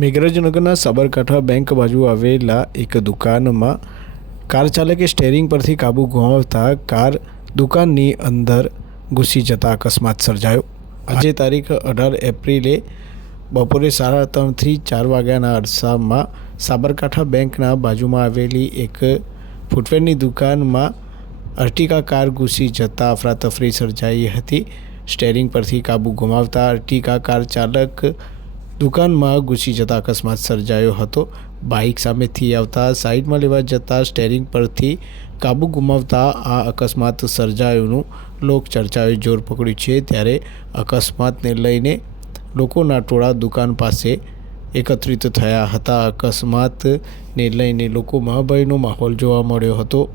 મેઘરજનગરના Sabarkantha bank બાજુ આવેલા એક દુકાનમાં કાર ચાલકે સ્ટેરિંગ પરથી કાબુ ગુમાવતા કાર દુકાનની અંદર ઘૂસી જતા અકસ્માત સર્જાયો. આજે તારીખ અઢાર એપ્રિલે બપોરે સાડા ત્રણથી ચાર વાગ્યાના અરસામાં સાબરકાંઠા બેંકના બાજુમાં આવેલી એક ફૂટવેરની દુકાનમાં અર્ટિકા કાર ઘૂસી જતાં અફરાતફરી સર્જાઈ હતી. સ્ટેરિંગ પરથી કાબુ ગુમાવતા અર્ટિકા કાર ચાલક દુકાનમાં ઘૂસી જતા અકસ્માત સર્જાયો હતો. બાઇક સામેથી આવતા સાઈડમાં લેવા જતાં સ્ટેરિંગ પરથી કાબુ ગુમાવતા આ અકસ્માત સર્જાયોનું લોકચર્ચાએ જોર પકડ્યું છે. ત્યારે અકસ્માતને લઈને લોકોના ટોળા દુકાન પાસે એકત્રિત થયા હતા. અકસ્માતને લઈને લોકોમાં ભયનો માહોલ જોવા મળ્યો હતો.